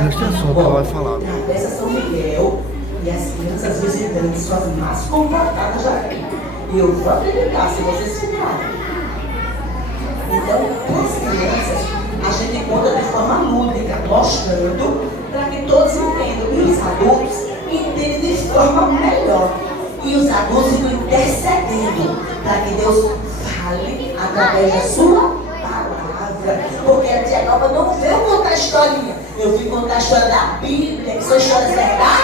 Presta atenção que ela vai falar. Na peça São Miguel, e as crianças visitando suas mais comportadas já. E eu vou acreditar se vocês ficarem. Então, com as crianças, a gente conta de forma lúdica, mostrando para que todos entendam. E os adultos entendem de forma melhor. E os adultos ficam intercedendo para que Deus fale através da sua palavra. Porque a tia Nova não veio contar a historinha. Eu fui contar a história da Bíblia, que são histórias verdadeiras.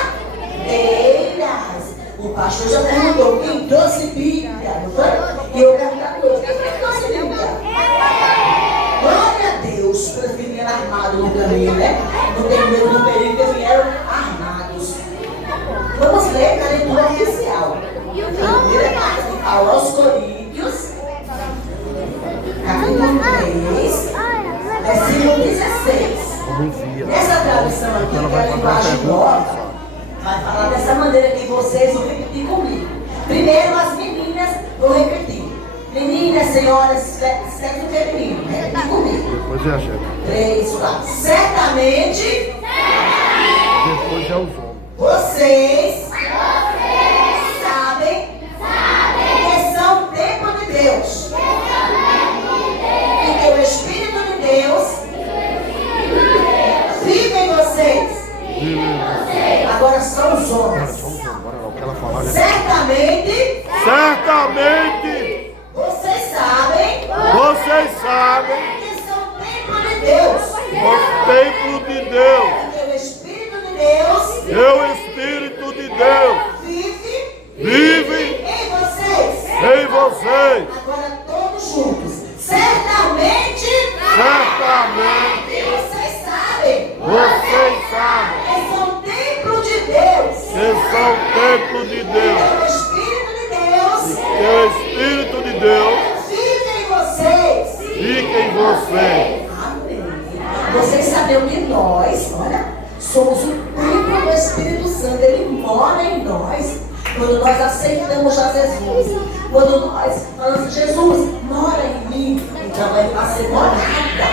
O pastor já perguntou quem trouxe Bíblia, não foi? E eu perguntava para ele, quem trouxe Bíblia? Glória a Deus, para eles virem armados no caminho, né? No termo do período eles vieram armados. Vamos ler na leitura oficial. Primeira carta de Paulo aos Coríntios, capítulo 3, versículo 16. Nessa tradução aqui, que é a linguagem nova, vai falar dessa maneira que vocês vão repetir comigo. Primeiro as meninas vão repetir. Meninas, senhoras, sexo feminino. Repetir comigo. Depois é a gente. 3, 4. Certamente. Depois é os homens. Vocês sabem que são templo de Deus. E que o Espírito de Deus vive em vocês. Agora são os homens. Certamente vocês sabem que são templo de Deus. O templo de Deus. Que o Espírito de Deus O Espírito de Deus vive em vocês. Agora todos juntos. Certamente vocês sabem que são templo de Deus. Que o Espírito de Deus vive em vocês. Amém. Vocês sabiam que nós, olha, somos o templo do Espírito Santo. Ele mora em nós. Quando nós aceitamos a Jesus, quando nós falamos, Jesus, mora em mim, então vai ser morada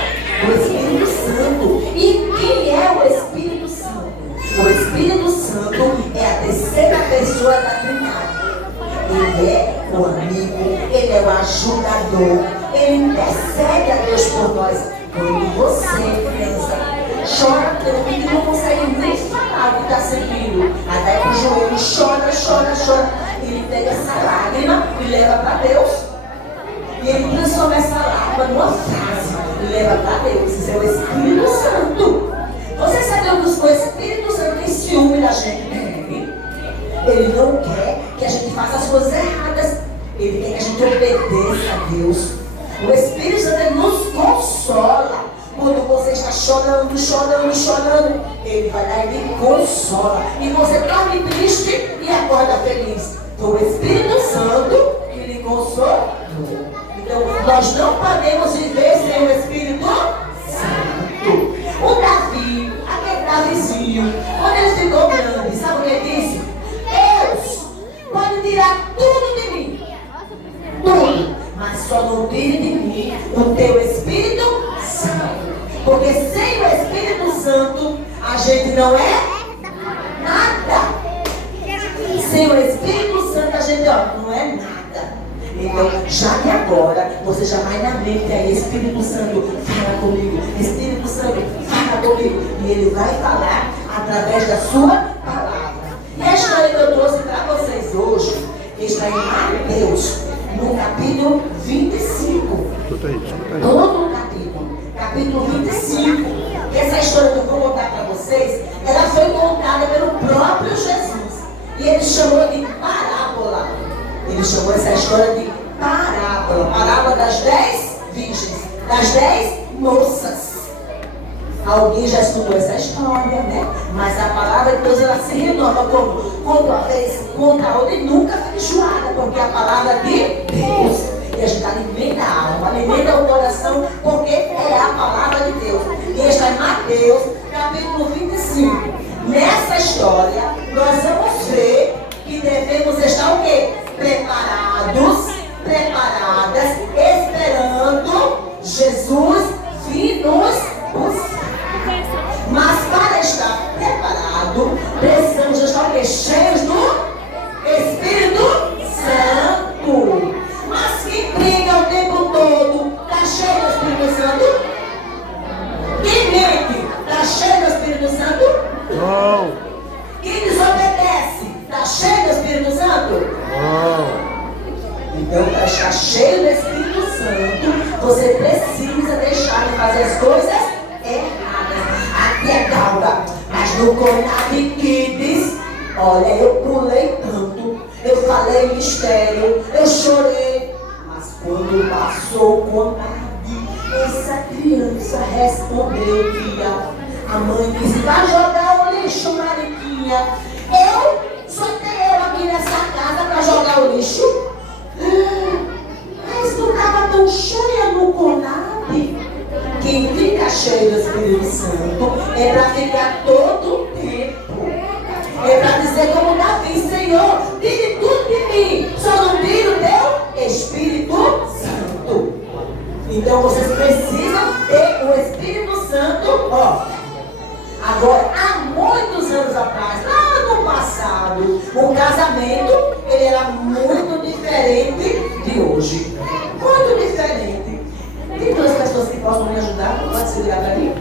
o Espírito Santo. E quem é o Espírito Santo? O Espírito Santo é a terceira pessoa da Trindade. Ele é o amigo, ele é o ajudador, ele intercede a Deus por nós. Quando você, criança, chora tanto que não consegue nem falar o que está sentindo, aí vai pro joelho, chora. Ele pega essa lágrima e leva para Deus. E ele transforma essa lágrima numa frase e leva para Deus. Isso é o Espírito Santo. Você sabe que o Espírito Santo tem ciúme da gente? Ele não quer que a gente faça as coisas erradas. Ele quer que a gente obedeça a Deus. O Espírito Santo ele nos consola. Quando você está chorando, ele vai lá e lhe consola. E você dorme triste e acorda feliz. Então o Espírito Santo que lhe consolou. Então nós não podemos viver sem o Espírito Santo. O Davi, aquele Davizinho, quando ele ficou grande, sabe o que ele disse? Deus pode tirar tudo de mim. Tudo. Mas só não tire de mim o teu Espírito Santo. Porque sem o Espírito Santo a gente não é nada. Sem o Espírito Santo a gente não é nada. Então, já que agora você já vai na mente aí, Espírito Santo, fala comigo. Espírito Santo, fala comigo. E ele vai falar através da sua palavra. E a história que eu trouxe para vocês hoje está em Mateus, no capítulo 25. Escuta aí. Todo o capítulo 25. Essa história que eu vou contar para vocês, ela foi contada pelo próprio Jesus. E ele chamou de parábola. Ele chamou essa história de parábola. Parábola das 10 virgens, das 10 moças. Alguém já estudou essa história, né? Mas a palavra de Deus, ela se renova como? Conta uma vez, conta outra e nunca fica enjoada, porque é a palavra de Deus. E a gente alimenta a alma, alimenta o coração, porque é a palavra de Deus. E está em Mateus, capítulo 25. Nessa história, nós vamos ver que devemos estar o quê? Preparadas, esperando Jesus vir nos buscar. Mas para estar quê? Cheios do Espírito Santo. Mas quem briga o tempo todo, está cheio do Espírito Santo? Quem mente, está cheio do Espírito Santo? Não. Quem desobedece, está cheio do Espírito Santo? Não. Então, para estar cheio do Espírito Santo, você precisa deixar de fazer as coisas erradas. Aqui é calma, mas no Conab Kids, olha, eu pulei tanto, eu falei mistério, eu chorei. Mas quando passou o Conab, essa criança respondeu, tia. A mãe disse, vai jogar o lixo, Mariquinha. Só tenho eu aqui nessa casa para jogar o lixo. Mas não estava tão cheia no Conab. Quem fica cheio do Espírito Santo é para ficar todo o tempo. É para dizer como Davi, Senhor, tire tudo de mim, só não tire o teu Espírito Santo. Então vocês precisam ter o Espírito Santo, ó. Agora, há muitos anos atrás, lá no passado, o casamento, ele era muito diferente de hoje. Muito diferente. Tem duas pessoas que possam me ajudar? Pode segurar para mim?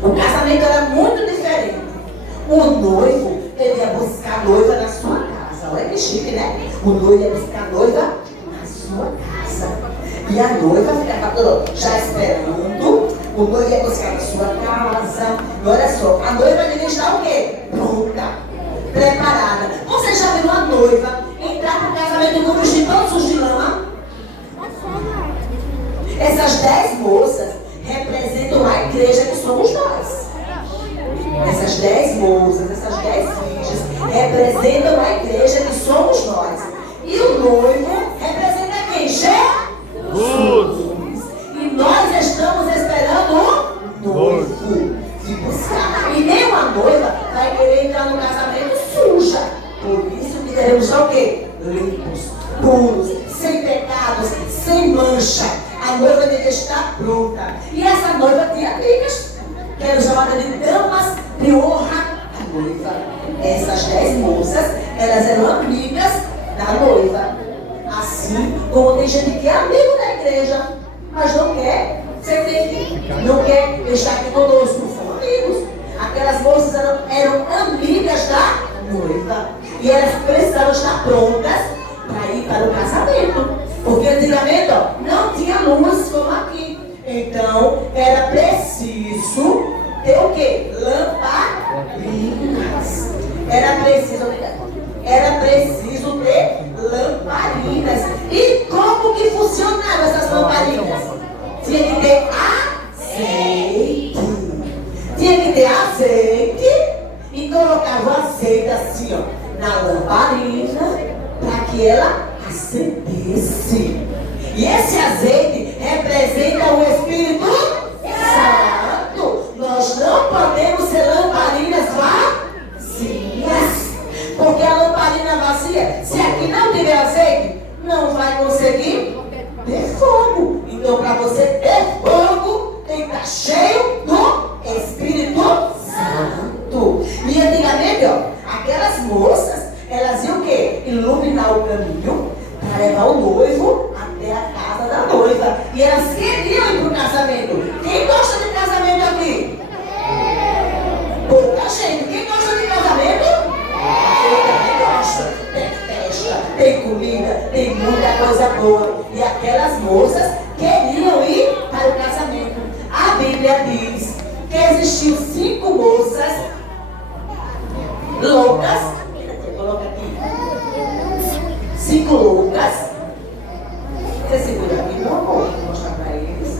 O casamento era muito diferente. O noivo, ele ia buscar a noiva na sua casa. Olha que chique, né? O noivo ia buscar a noiva na sua casa. E a noiva ficava já esperando. O noivo ia buscar na sua casa. E olha só, a noiva devia estar o quê? Pronta, preparada. Você já viu uma noiva entrar para o casamento com vestir todos de lama? Essas 10 moças representam a igreja que somos nós. Essas 10 moças, essas 10 virgens representam a igreja que somos nós. E o noivo representa quem? Jesus. E nós estamos esperando o noivo de buscar. E nenhuma noiva vai querer entrar no casamento suja. Por isso que devemos estar o quê? Limpos, puros, sem pecados, sem mancha. A noiva deve estar pronta. E essa noiva tinha amigas, que eram chamadas de damas de honra da noiva. Essas 10 moças, elas eram amigas da noiva. Assim como tem gente que é amigo da igreja, mas não quer ser crente, não quer estar aqui conosco, são amigos. Aquelas moças eram amigas da noiva. E elas precisavam estar prontas para ir para o casamento. Porque antigamente, ó, não tinha luz como aqui. Então, era preciso ter o quê? Lamparinas. Era preciso ter lamparinas. E como que funcionavam essas lamparinas? Tinha que ter azeite. Tinha que ter azeite. E colocava o azeite assim, ó, na lamparina, para que ela acendesse. E esse azeite representa o Espírito Santo. Nós não podemos ser lamparinas vazias. Porque a lamparina vazia, se aqui não tiver azeite, não vai conseguir ter fogo. Então, para você ter fogo, tem que estar cheio do Espírito Santo. E antigamente, ó, aquelas moças, elas iam o quê? Iluminar o caminho para levar o noivo até a casa da noiva. E elas queriam ir para o casamento. Quem gosta de casamento aqui? Pouca gente. Quem gosta de casamento? Eu também gosto. Tem festa, tem comida, tem muita coisa boa. E aquelas moças queriam ir para o casamento. A Bíblia diz que existiu 5 moças loucas. Coloca aqui. 5 loucas. Você segura aqui, meu amor, vou mostrar para eles.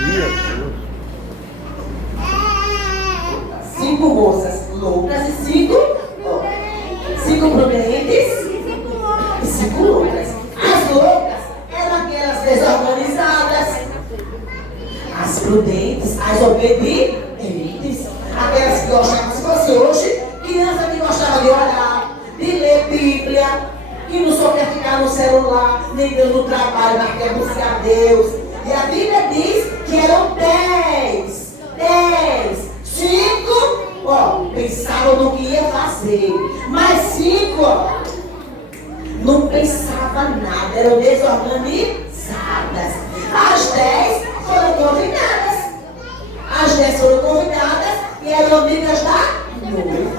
Meu Deus. 5 moças loucas e 5 prudentes e 5 loucas. As loucas eram aquelas desorganizadas. As prudentes, as obedientes. Aquelas que gostavam, se fosse hoje, criança que gostava de orar, de ler Bíblia, que não só quer ficar no celular, nem no trabalho, mas quer buscar Deus. E a Bíblia diz que eram 10, 5, ó, pensavam no que ia fazer. faltava nada, eram desorganizadas. As 10 foram convidadas. As 10 foram convidadas e eram amigas da noiva.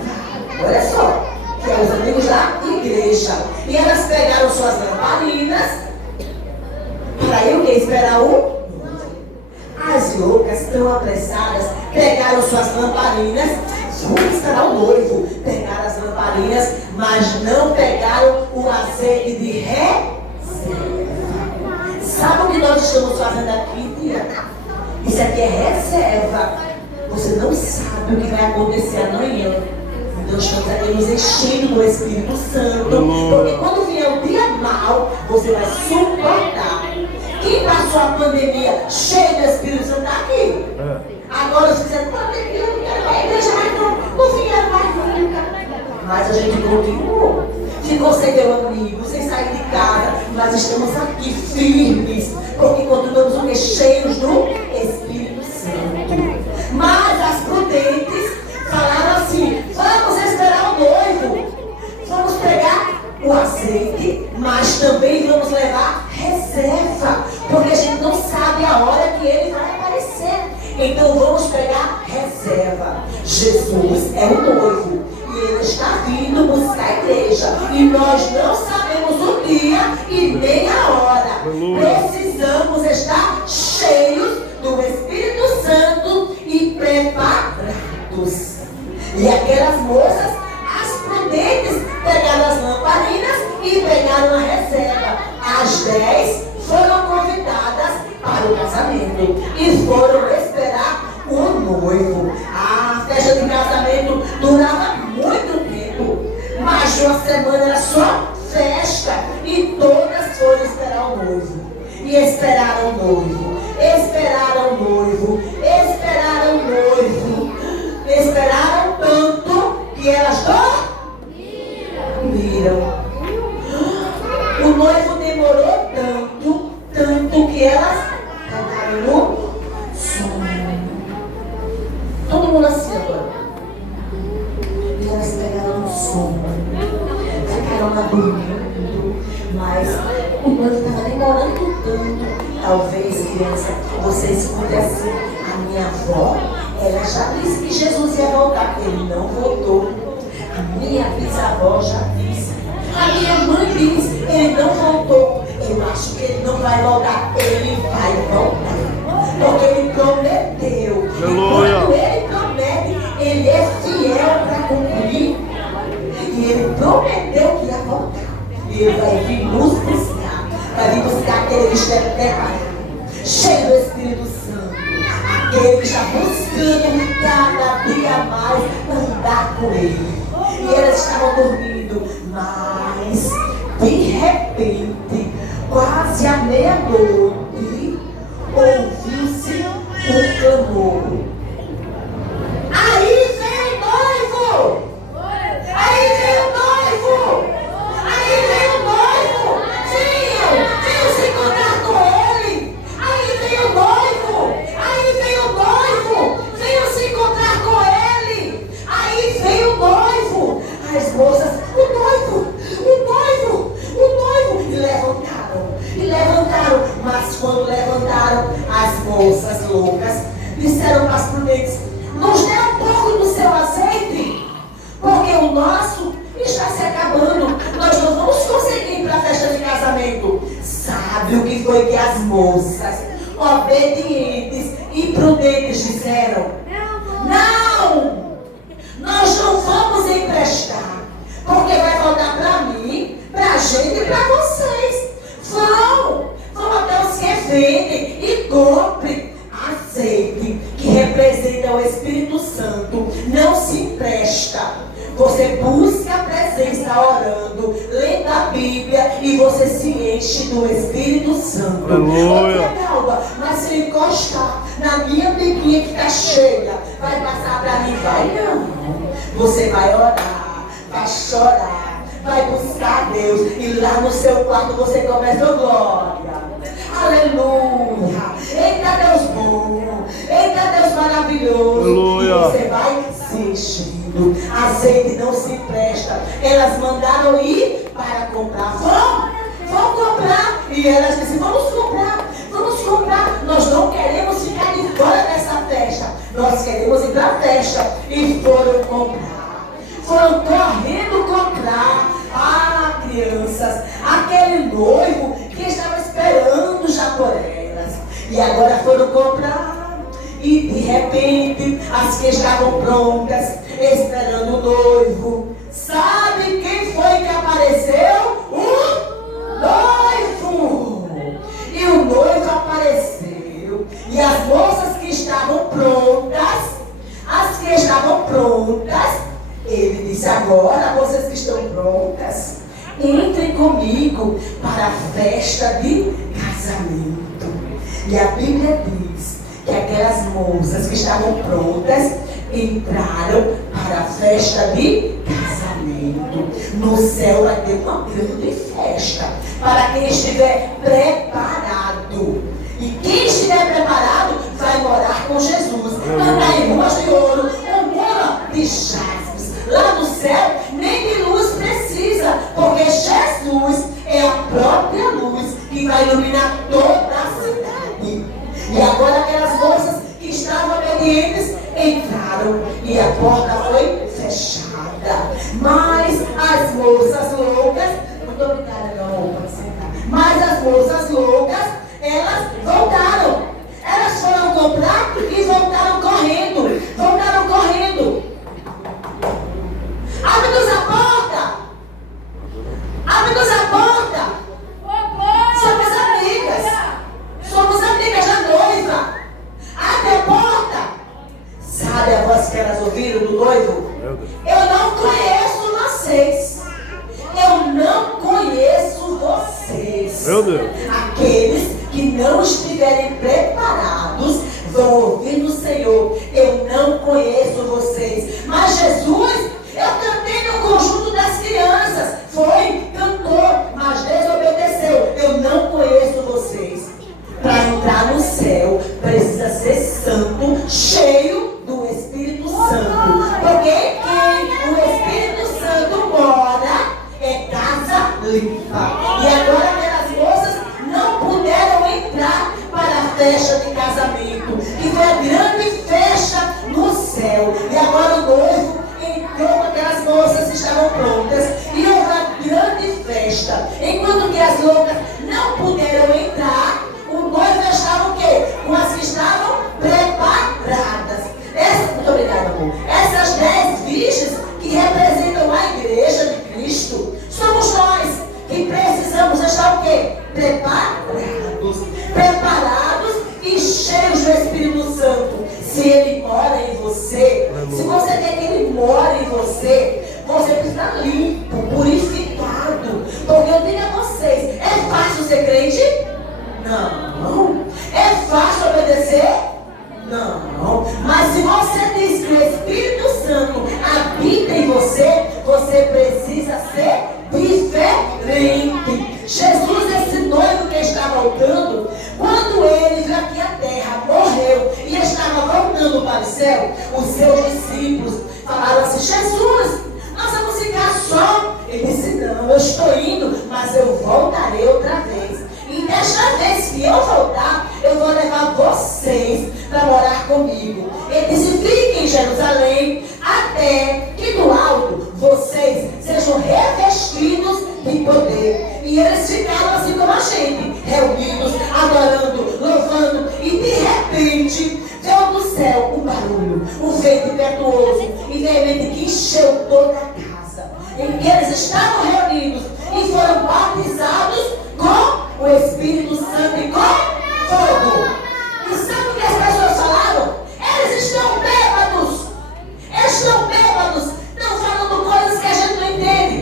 Olha só, que eram os amigos da igreja. E elas pegaram suas lamparinas para ir o que? Esperar o noivo. As loucas, tão apressadas, pegaram suas lamparinas. Vamos esperar o noivo. Pegaram as lamparinas, mas não pegaram o azeite de reserva. Sabe o que nós estamos fazendo aqui, tia? Isso aqui é reserva. Você não sabe o que vai acontecer amanhã. Então estamos aqui nos enchendo do Espírito Santo. Porque quando vier o dia mal, você vai suportar. Quem passou a pandemia cheio do Espírito Santo está aqui. Agora você diz, pandemia, eu não quero ir à igreja mais não vieram mais nunca. Mas a gente continuou. Ficou sem meu amigo, sem sair de casa. Mas estamos aqui firmes. Porque continuamos o que? Cheios do Espírito Santo. Mas as prudentes falaram assim, vamos esperar o noivo. Vamos pegar o azeite, mas também vamos levar reserva. Porque a gente não sabe a hora que ele vai aparecer. Então vamos pegar reserva. Jesus é o noivo e ele está vindo buscar a igreja. E nós não sabemos o dia e nem a hora. Precisamos estar cheios do Espírito Santo e preparados. E aquelas moças, as prudentes, pegaram as lamparinas e pegaram a reserva. As 10 foram convidadas para o casamento e foram esperar o noivo. A festa de casamento durava muito tempo, mas de uma semana era só festa e todas foram esperar o noivo. E esperaram o noivo, esperaram o noivo, esperaram o noivo, esperaram tanto que elas dormiram. O noivo demorou tanto que elas pegaram no sono. Todo mundo assim agora. E elas pegaram no sono. Ficaram lá dormindo. Mas o noivo estava demorando tanto. Talvez, criança, você escute assim. A minha avó, ela já disse que Jesus ia voltar. Ele não voltou. A minha bisavó já disse. A minha mãe disse, ele não voltou. Eu acho que ele não vai voltar. Ele vai voltar. Porque ele prometeu. Aleluia. Quando ele promete, ele é fiel para cumprir. E ele prometeu que ia voltar. E ele vai vir nos buscar. Vai vir buscar aquele que estiver preparado, cheio do Espírito Santo. Aquele que está buscando cada dia mais andar com ele. E elas estavam dormindo, mas de repente, quase à meia-noite, ouviu-se um clamor. Aí vem o noivo! Aí vem o noivo! Aí vem o noivo! Venham se encontrar com ele! Aí vem o noivo! Aí vem o noivo! Venham se encontrar com ele! Aí vem o noivo! As moças, o noivo! E levantaram, mas quando levantaram, as moças loucas disseram para as prudentes, nos dê um pouco do seu azeite, porque o nosso está se acabando, nós não vamos conseguir ir para a festa de casamento. Sabe o que foi que as moças, obedientes e prudentes disseram? Não! Nós não vamos emprestar, porque vai voltar para mim, para a gente e para vocês. Vão até os que vendem e compre azeite, que representa o Espírito Santo. Não se empresta. Você busca a presença orando, lendo a Bíblia e você se enche do Espírito Santo. Aleluia. Mas se encostar na minha Bíblia que está cheia, vai passar para mim? Vai não. Você vai orar, vai chorar, vai buscar Deus e lá no seu quarto você começa a glória. Aleluia. Eita Deus bom. Eita Deus maravilhoso. Aleluia. E você vai se enchendo. Azeite não se empresta. Elas mandaram ir para comprar. vamos comprar. E elas disseram, vamos comprar, vamos comprar. Nós não queremos ficar de fora dessa festa. Nós queremos ir para a festa. E foram comprar. Foram correndo comprar. Ah, crianças, aquele noivo que estava esperando já por elas. E agora foram comprar. E de repente, as que estavam prontas, esperando o noivo. Sabe quem foi que apareceu? O noivo! E o noivo apareceu. E as moças que estavam prontas, ele disse, agora, vocês que estão prontas, entrem comigo para a festa de casamento. E a Bíblia diz que aquelas moças que estavam prontas entraram para a festa de casamento. No céu vai ter uma grande festa para quem estiver preparado. E quem estiver preparado vai morar com Jesus. Cantar em ruas de ouro, um muro de jasmos. Lá no céu nem de luz precisa, porque Jesus é a própria luz que vai iluminar toda a cidade. E agora aquelas moças que estavam obedientes entraram e a porta foi fechada. Mas as moças loucas, muito obrigada, meu amor, pode sentar. Mas as moças loucas, elas voltaram. Elas foram comprar e voltaram correndo. Voltaram correndo. Abre-nos a porta. Abre-nos a porta. Somos amigas. Somos amigas da noiva. Abre a porta. Sabe a voz que elas ouviram do noivo? Eu não conheço vocês. Eu não conheço vocês. Meu Deus. Aqueles que não estiverem preparados vão ouvir do Senhor. Eu não conheço vocês. Mas Jesus, eu cantei no conjunto das crianças. Foi, cantou, mas desobedeceu. Eu não conheço vocês. Para entrar no céu, precisa ser santo, cheio do Espírito Santo. Porque quem o Espírito Santo mora é casa limpa. E agora aquelas moças não puderam entrar para a festa de casamento, que foi a grande festa no céu. E agora o noivo entrou com aquelas moças que estavam prontas e houve uma grande festa. Enquanto que as loucas não puderam entrar, o noivo estava o quê? Com as que estavam preparadas. Muito obrigada, amor. Essas 10 virgens que representam a igreja de Cristo, somos nós que precisamos estar o quê? Preparados. Preparados e cheios do Espírito Santo. Se Ele mora em você, se você quer que Ele mora em você, você precisa estar limpo, purificado. Porque eu digo a vocês, é fácil ser crente? Não. É fácil obedecer? Não. Mas se você diz que o Espírito Santo habita em você, você precisa ser diferente. Jesus, esse noivo que está voltando, quando ele veio aqui à terra, morreu e estava voltando para o céu, os seus discípulos falaram assim, Jesus, nós vamos ficar só. Ele disse, não, eu estou indo, mas eu voltarei outra vez. E desta vez que eu voltar, eu vou levar vocês para morar comigo. Ele disse, fiquem em Jerusalém, até que do alto vocês sejam revestidos de poder. E eles ficaram assim como a gente, reunidos, adorando, louvando. E de repente, veio do céu um barulho, um vento impetuoso, e de repente que encheu toda a casa, em que eles estavam reunidos e foram batizados com o Espírito Santo e com fogo. E sabe o que as pessoas falaram? Eles estão bêbados. Estão bêbados. Estão falando coisas que a gente não entende.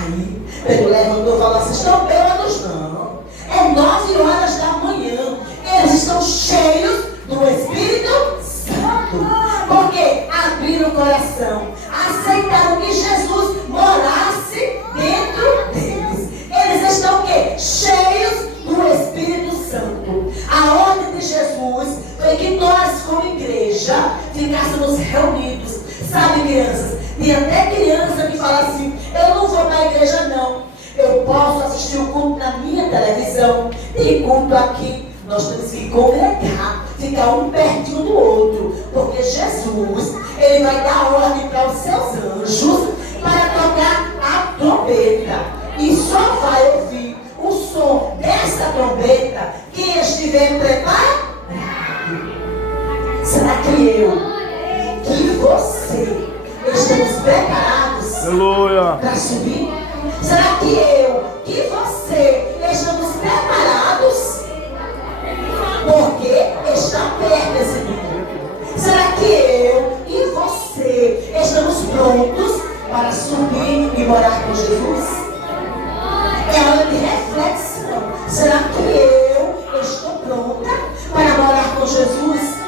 Aí Pedro levantou e falou assim, estão bêbados não. É 9 horas da manhã. Eles estão cheios do Espírito Santo. Porque abriram o coração. Aceitaram que Jesus morasse dentro deles. Eles estão o quê? Cheios do Espírito Santo. A ordem de Jesus foi que nós, como igreja, ficássemos reunidos. Sabe, crianças? Tem até criança que fala assim, eu não vou para a igreja não. Eu posso assistir o culto na minha televisão. Tem culto aqui. Nós temos que congregar, ficar um pertinho do outro. Porque Jesus, Ele vai dar ordem para os seus anjos para tocar a trombeta. E só vai ouvir o som dessa trombeta quem estiver preparado. Será que eu, que você, estamos preparados para subir? Será que eu, que você, estamos preparados? Porque está perto esse dia. Será que eu e você estamos prontos para subir e morar com Jesus? É hora de reflexão. Será que eu estou pronta para morar com Jesus?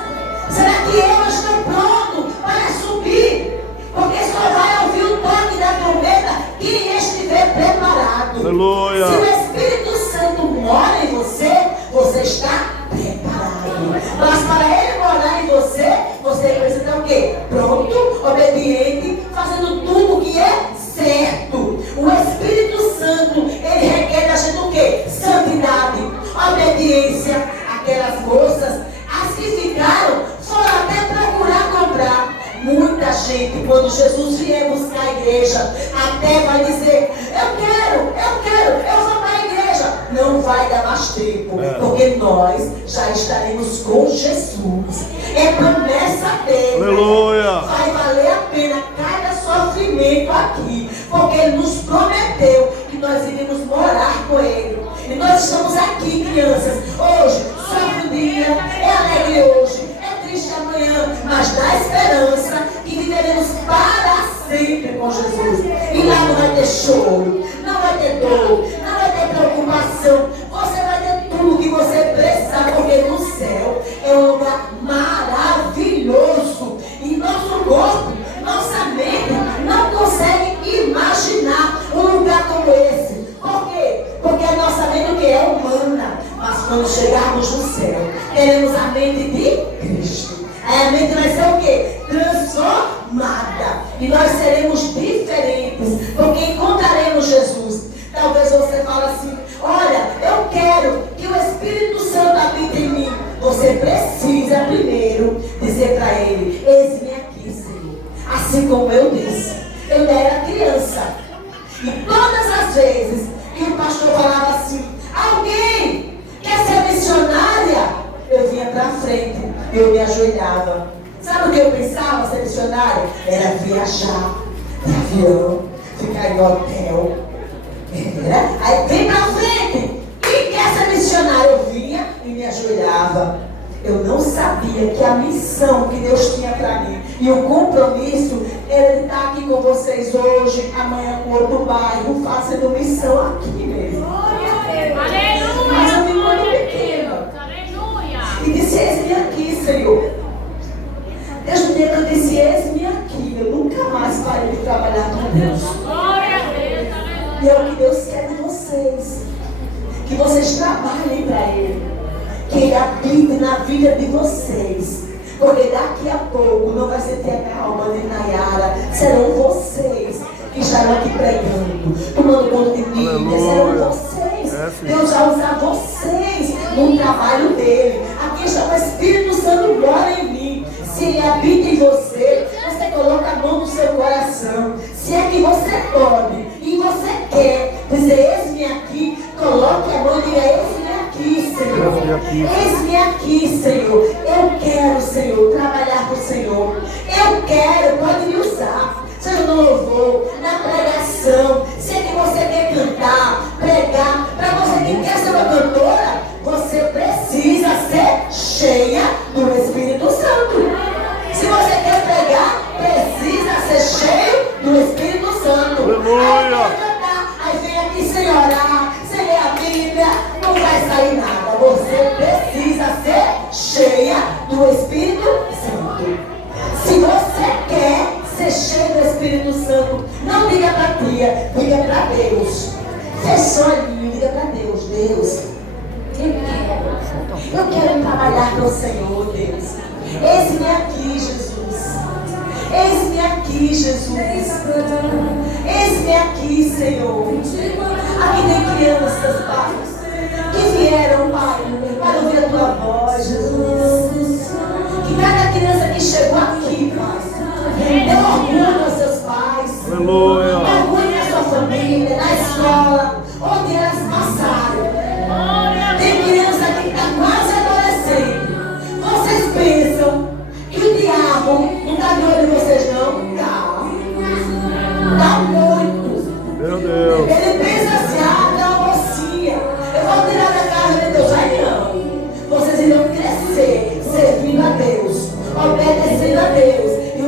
Será que eu estou pronto para subir? Porque só vai ouvir o toque da trombeta quem estiver preparado. Aleluia. Se o Espírito Santo mora em você, você está preparado. Mas para Ele morar em você, você precisa estar o quê? Pronto, obediente, fazendo tudo o que é certo. O Espírito Santo, Ele requer da gente o quê? Santidade, obediência. Aquelas moças, as que ficaram, foram até procurar comprar. Muita gente, quando Jesus vier buscar a igreja, até vai dizer: eu vou para a igreja. Não vai dar mais tempo, porque nós já estaremos com Jesus. É promessa dele. Aleluia. Vai valer a pena cada sofrimento aqui, porque Ele nos prometeu que nós iríamos morar com Ele. E nós estamos aqui, crianças. Hoje sofre um dia, é alegre hoje, é triste amanhã, mas dá esperança que viveremos para sempre com Jesus. E lá não vai ter choro, não vai ter dor, não vai ter preocupação. Você vai ter tudo que você precisa, porque no céu é um lugar maravilhoso. E nosso corpo, nossa mente não consegue imaginar um lugar como esse. Por quê? Porque a nossa mente o que é humana. Mas quando chegarmos no céu, teremos a mente de Cristo. Aí a mente vai ser o quê? Transformada. E nós seremos diferentes, porque encontraremos Jesus. Talvez você fale assim: olha, eu quero que o Espírito Santo habite em mim. Você precisa primeiro dizer para Ele: eis-me aqui, Senhor. Assim como eu disse, eu era criança. E todas as vezes que o pastor falava assim: alguém quer ser missionária? Eu vinha para frente, eu me ajoelhava. Sabe o que eu pensava ser missionária? Era viajar de avião, ficar em hotel. Aí vem para frente, quem quer ser missionária? Eu vinha e me ajoelhava. Eu não sabia que a missão que Deus tinha para mim e o compromisso era de estar aqui com vocês hoje, amanhã com outro bairro, fazendo missão aqui mesmo. Mas eu vim muito pequena e disse: eis-me aqui, Senhor. Desde o dia que eu disse: eis-me aqui, eu nunca mais parei de trabalhar com Deus. E é o que Deus quer de vocês, que vocês trabalhem para Ele, que Ele habite na vida de vocês. Porque daqui a pouco não vai ser Tia Calma nem Nayara, serão vocês que estarão aqui pregando, tomando conta de mim. Serão vocês. Deus vai usar vocês no trabalho dele. Aqui está o Espírito Santo, mora em mim. Se Ele habita em você, você coloca a mão no seu coração. Se é que você pode e você quer dizer: eis-me aqui, coloque a mão e diga: eis-me aqui, Senhor. Eis-me aqui, Senhor. Eu quero, Senhor, trabalhar com o Senhor. Eu quero, pode me usar. Seja no louvor, na pregação. Se é que você quer cantar, pregar, para você que quer ser uma cantora, você precisa ser cheia do Espírito Santo. Se você quer pregar, precisa ser cheio do Espírito Santo. Aleluia. Aí vem aqui sem orar, sem ler a Bíblia, não vai sair nada. Você precisa ser cheia do Espírito Santo. Se você quer ser cheio do Espírito Santo, não diga para a tia, diga para Deus. Feche o olhinho, diga para Deus: Deus, eu quero trabalhar com o Senhor, Deus. Eis-me aqui, Jesus. Eis-me aqui. aqui, Jesus. Eis-me aqui, Senhor. Aqui tem crianças, Pai, que vieram, Pai, para ouvir a tua voz, Jesus. Que cada criança que chegou aqui, Pai, dê orgulho aos seus pais. Aleluia. Orgulho na sua família, na escola, onde elas passaram. Tem criança aqui que está quase adolescente. Vocês pensam que o diabo não está de olho em vocês, não? Está muito. Meu Deus. Ele pensa assim, não, mocinha, eu vou tirar da casa de Deus. Aí não. Vocês irão crescer servindo a Deus, obedecendo a Deus. E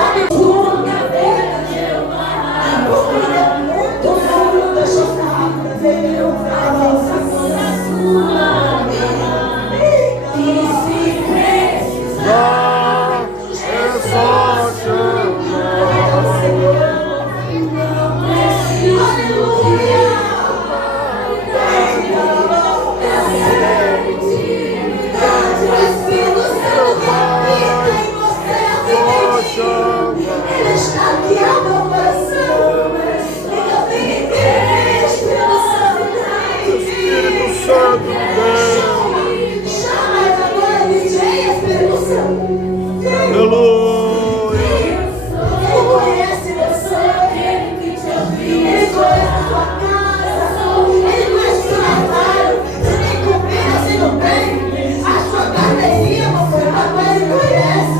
sabe tudo da vida de Jeová. Porque é muito bom deixar ver meu coração na sua vida. E se precisar, é só chamar. Aleluia. Ele está aqui ao meu coração. Então vem aqui, Espírito Santo Deus. Chama ela agora, DJ, Espírito Santo. Aleluia. Ele conhece você. Ele conhece a sua casa. Ele conhece o seu trabalho. Se tem comida, se não tem. A sua carteirinha, meu filho, agora ele conhece.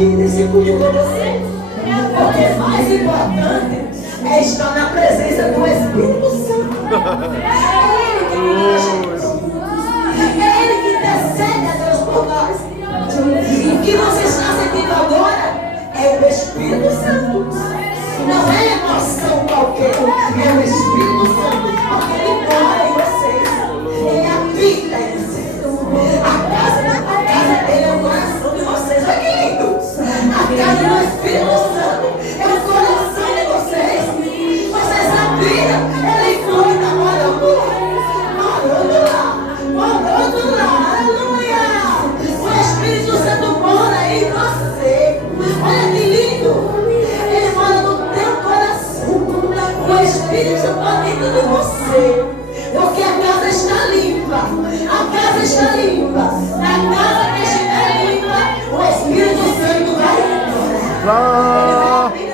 Nesse culto com você, porque o mais importante é estar na presença do Espírito Santo. É Ele que nos é Ele que intercede a Deus por nós. O que você está sentindo agora é o Espírito Santo. Não é emoção qualquer, é o Espírito Santo, porque Ele mora em vocês. Ele habita em vocês. A casa dele é o coração de vocês. Olha que lindo! A casa do Espírito Santo é o coração de vocês. Vocês sabiam? Ele inclui na morando lá. Aleluia! O Espírito Santo mora em você. Olha que lindo! Ele mora no teu coração. O Espírito Santo dentro de você. Porque a casa está limpa. A casa está limpa. Na casa que estiver limpa, o Espírito Santo vai embora.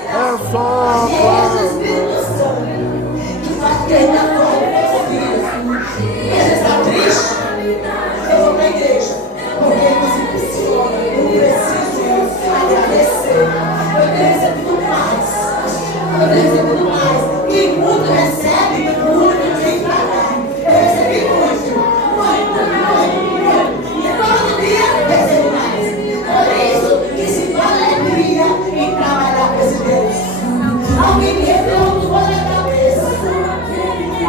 É só E é esse Espírito Santo que faz crer na glória dos seus filhos. E você está triste? Eu vou para a igreja. Porque nos impulsiona. Eu preciso agradecer. Eu tenho recebido mais. Eu tenho recebido mais. Quem muito recebe, muito tem para dar. Eu recebi muito. E todo dia eu recebo mais. Por isso que se dá alegria em trabalhar com esse Deus. Alguém me revelou na cabeça.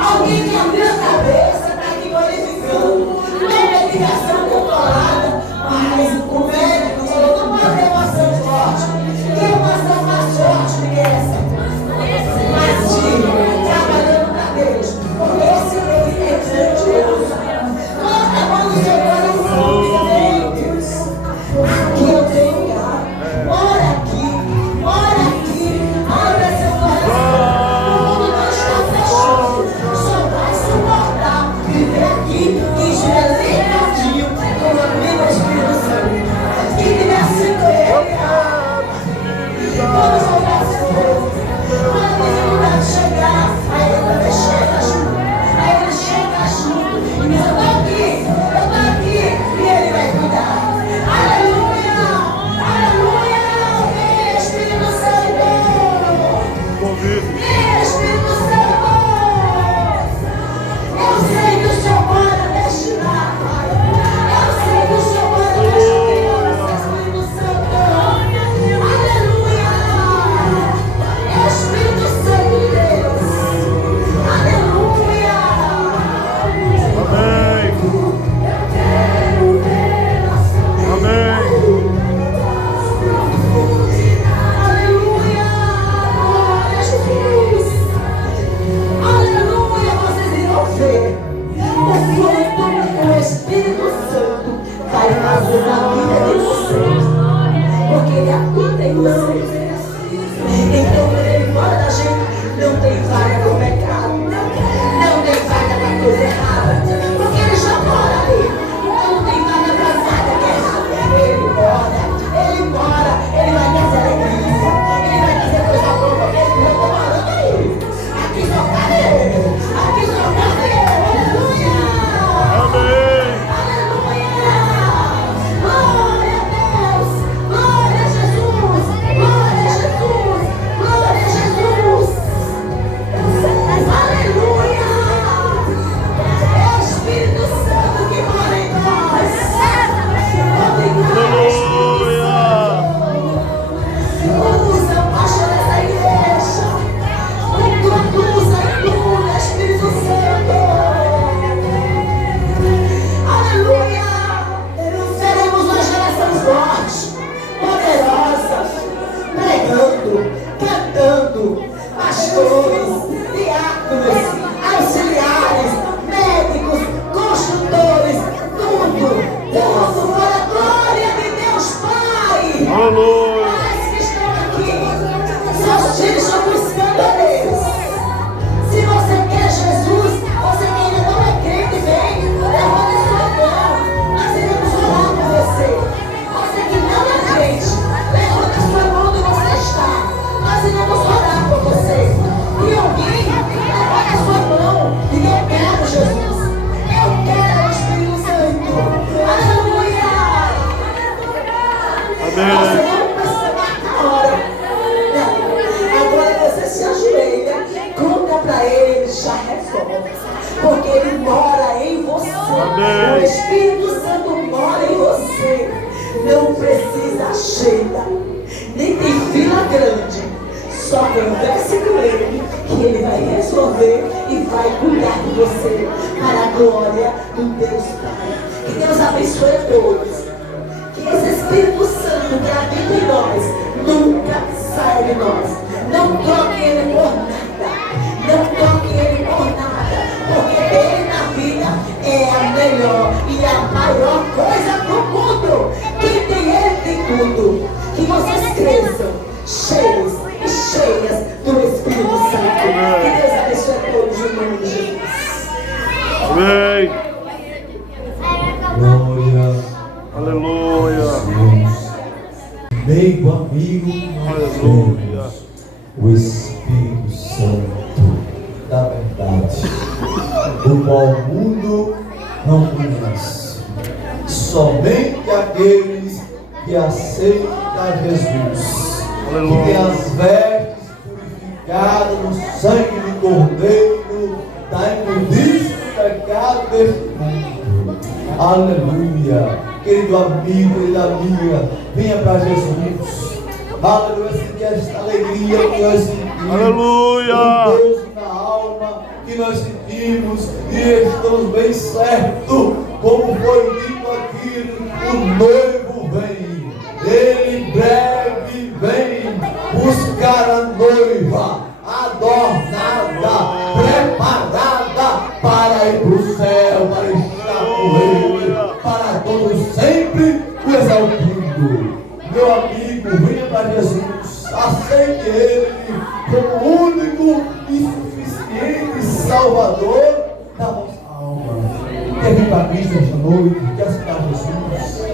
Alguém me abriu a cabeça, está aqui glorificando. Não é medicação controlada, mas o médico falou: não pode ter bastante forte. Tem uma ação mais forte do que essa. Mas trabalhando para Deus. Porque esse Deus é grandioso. Coloca a mão no seu coração, meu Deus. Aqui eu tenho lugar. Ora aqui, ora aqui. Abra seu coração. O mundo não está fechando. Só vai suportar viver aqui e estiver ligadinho com o amigo Espírito Santo. Quem tiver sido ele, todos vão dar seu povo. Quando a dificuldade chegar, aí ele também chega junto. Aí ele chega junto. E diz: eu estou aqui, e ele vai cuidar. Aleluia! Aleluia! Vem, Espírito Santo! Vem, Espírito Santo! Eu sei que o Senhor mora neste lar. Eu sei que o Senhor mora nesta criança, Espírito Santo. Aleluia! Espírito Santo de Deus. Aleluia! Amém. Eu quero ver a sua Amém. Aleluia! Glória a Jesus! Aleluia! Vocês irão ver o fruto do Espírito Santo vai fazer na vida de vocês. Porque ele habita em vocês. Então, quando ele fora da gente, não tem vaga para o pecado. Não tem vaga para coisa errada. Porque ele já mora ali. Então não tem vaga para nada que é errado. Ele mora, ele vai trazer alegria. Ele vai trazer coisa boa, porque ele não está morando aí. Aqui só cabe ele. Aqui só cabe ele. Aleluia! Amém. Aleluia! Glória a Deus! Glória a Jesus! Glória a Jesus! Glória a Jesus! Aleluia! É o Espírito Santo que mora em nós! Obrigado, Espírito Santo! Usa o pastor dessa igreja! Usa, Espírito Santo! Aleluia! Seremos uma geração forte, poderosa, pregando, cantando, pastores, diáconos, auxiliares, médicos, construtores, tudo para a glória de Deus Pai. Aleluia. Pais que estão aqui, seus filhos estão buscando a Deus. Se você quer Jesus, você que ainda não é crente, vem, levanta sua mão. Nós iremos orar por você. Você que não é crente, levanta sua mão onde você está. Nós iremos orar por você. E alguém, levanta sua mão e diga: eu quero Jesus. Eu quero o Espírito Santo. Aleluia! Você Amém. não precisa marcar a hora. Agora você se ajoelha, conta para ele, ele já resolve. Porque ele mora em você. Amém. O Espírito Santo mora em você. Não precisa agenda, nem tem fila grande. Só converse com ele, que ele vai resolver e vai cuidar de você. Para a glória do Deus Pai. Que Deus abençoe a todos. Que esse Espírito Santo que habita em nós nunca saia de nós. Não troque ele por nada. Não troque ele por nada. Porque ele na vida é a melhor e a maior coisa do mundo. Quem tem ele tem tudo. Que vocês cresçam cheios e cheias do Espírito Santo. Que Deus abençoe. amigo que nós Aleluia. temos, o Espírito Santo da verdade, do qual o mundo não conhece. Somente aqueles que aceitam a Jesus, que têm as vestes purificadas no sangue do Cordeiro, da imundícia do pecado deste mundo. Aleluia. Querido amigo, querida amiga, venha para Jesus. Aleluia, sentir esta alegria que nós sentimos. Aleluia. Um Deus na alma que nós sentimos e estamos bem certos, como foi dito aqui, o noivo vem, ele em breve vem buscar a noiva adornada, preparada para ir para o céu, para estar com ele, para todos sempre o exaltando. Meu amigo, venha para Jesus, aceite ele como o único e suficiente Salvador da nossa alma. Quer vir para Cristo esta noite? Quer aceitar Jesus?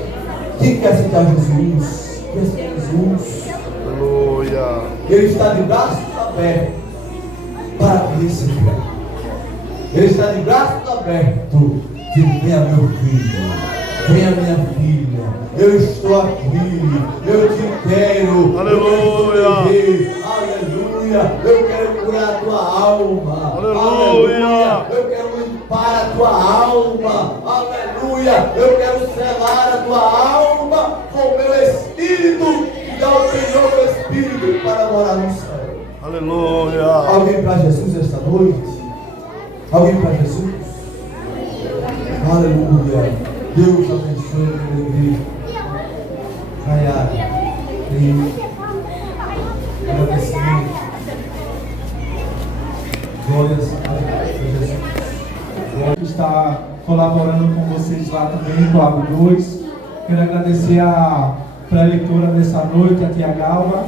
Quem quer aceitar Jesus? Quer aceitar Jesus? Aleluia. Ele está de braços abertos para te receber. Ele está de braços abertos. Venha, meu filho, venha, minha filha. Eu estou aqui, eu te quero. Aleluia. Aleluia. Eu quero curar a tua alma. Aleluia. Eu quero limpar a tua alma. Aleluia. Eu quero selar a tua alma com o meu espírito e dar o Senhor meu espírito para morar no céu. Aleluia. Alguém para Jesus esta noite? Alguém para Jesus? Aleluia. Deus abençoe a igreja. Raiara, agradecimento. Glórias a Jesus. Está colaborando com vocês lá também, do Lago 2. Quero agradecer a preletora dessa noite, a tia Galva.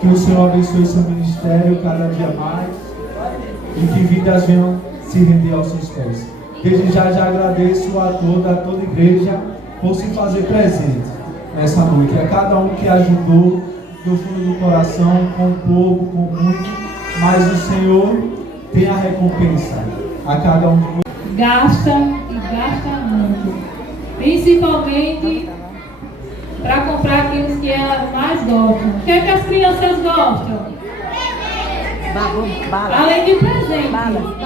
Que o Senhor abençoe seu ministério cada dia mais e que vidas venham se render aos seus pés. Desde já agradeço a toda a igreja por se fazer presente nessa noite. A cada um que ajudou do fundo do coração, com pouco, com muito, mas o Senhor tem a recompensa a cada um de vocês. Gasta e gasta muito, principalmente para comprar aquilo que elas mais gostam. O que as crianças gostam? Bala. Além de presente. Bala.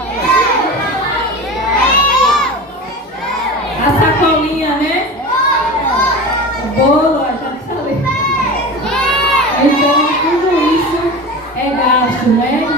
A sacolinha, né? O bolo, já te falei. Então, tudo isso é gasto, né, irmão?